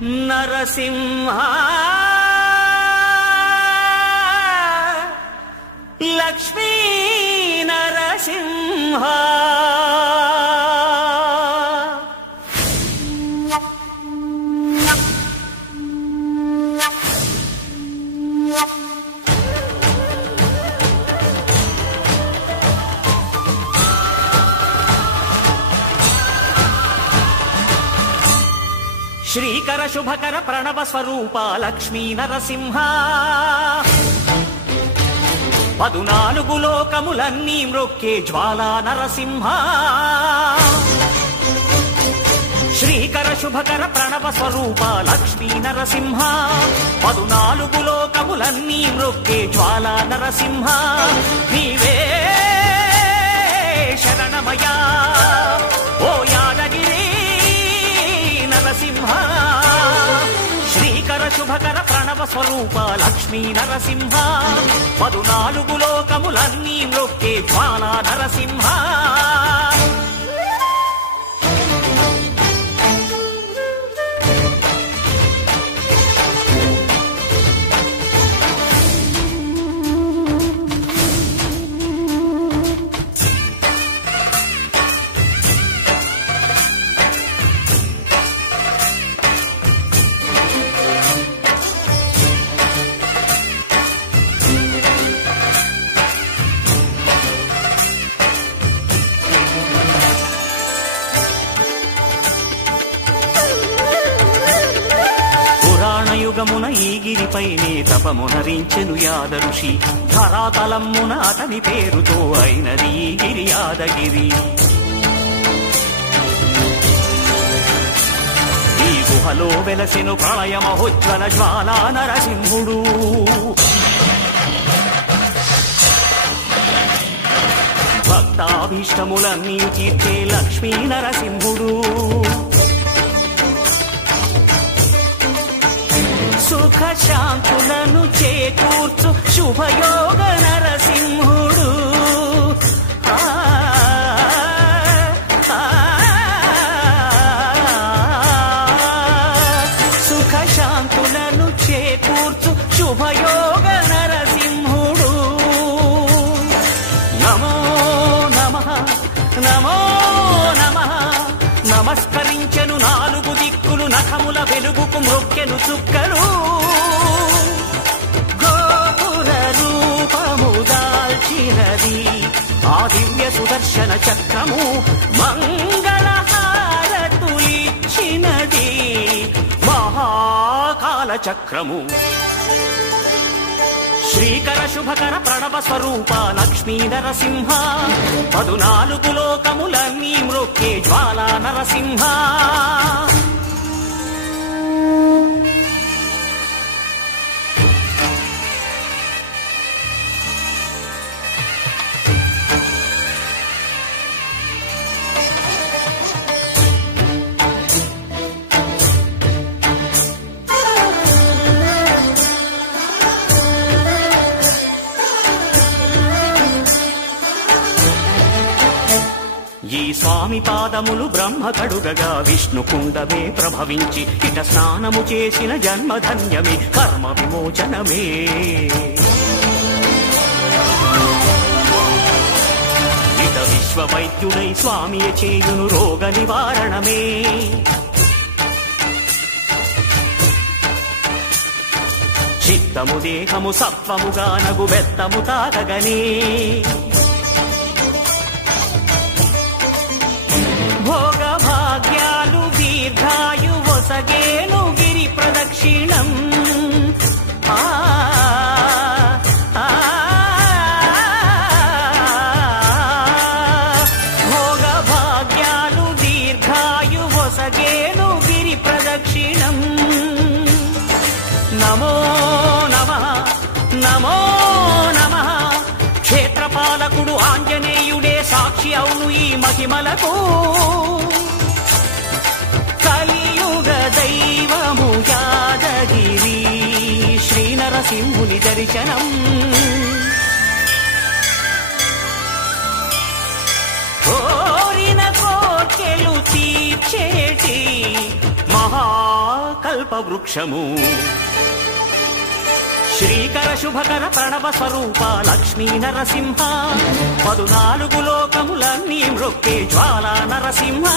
నరసింహ లక్ష్మీ నరసింహ శ్రీకర శుభకర ప్రణవ స్వరూప లక్ష్మీ నరసింహ 14 లోకములన్నీ మ్రొక్కే జ్వాలా నరసింహ శ్రీకర శుభకర ప్రణవ స్వరూప లక్ష్మీ నరసింహ 14 లోకములన్నీ మ్రొక్కే జ్వాలా నరసింహ నీవే శరణమయా ఓ యాదగిరి నరసింహ శ్రీకర శుభకర ప్రణవ స్వరూప లక్ష్మీ నరసింహ 14 లోకములన్నీ మ్రొక్కే జ్వాలా నరసింహ యుగమున ఈ గిరిపైనే తపమునరించెను యాద ఋషి ధరాతలమ్మున అతని పేరుతో అయినది ఈ గిరి యాదగిరి ఈ గుహలో వెలసెను ప్రళయమహోజ్వల జ్వాలా నరసింహుడు భక్తాభీష్టములన్నీ తీర్చే లక్ష్మీ నరసింహుడు సుఖ శాంతులను చేకూర్చు శుభయోగ నరసింహుడు సుఖ శాంతులను చేకూర్చు శుభయోగ నరసింహుడు నమో నమః నమో నమః నమస్కరించెను 4 దిక్కులు నఖముల వెలుగుకు మ్రొక్కెను చుక్కలు గోపుర రూపము దాల్చినది ఆ దివ్య సుదర్శన చక్రము మంగళహారతులిచ్చినది మహాకాల చక్రము శ్రీకర శుభకర ప్రణవ స్వరూప లక్ష్మీ నరసింహ 14 లోకములన్నీ మ్రొక్కే జ్వాలా నరసింహ ఈ స్వామి పాదములు బ్రహ్మ కడుగగా విష్ణు కుండమే ప్రభవించి ఇట స్నానము చేసిన జన్మధన్యమే కర్మ విమోచనమే ఇట విశ్వవైద్యుడై స్వామియ చేయును రోగ నివారణమే చిత్తము దేహము సత్వముగా నగు బెత్తము తాకగనే భోగ భాగ్యాలు దీర్ఘాయు వసగేను గిరి ప్రదక్షిణం భోగ భాగ్యాలు దీర్ఘాయు వసగేను గిరి ప్రదక్షిణం నమో నమః నమో నమః క్షేత్రపాలకుడు ఆంజనేయుడే సాక్షి అవును ఈ మహిమలకు కలియుగ దైవము యాదగిరి శ్రీ నరసింహుని దర్శనం కోరిన కోర్కెలు తీర్చేటి మహాకాల కల్పవృక్షము శ్రీకర శుభకర ప్రణవ స్వరూప లక్ష్మీ నరసింహ 14 లోకములన్నీ మ్రొక్కే జ్వాలా నరసింహ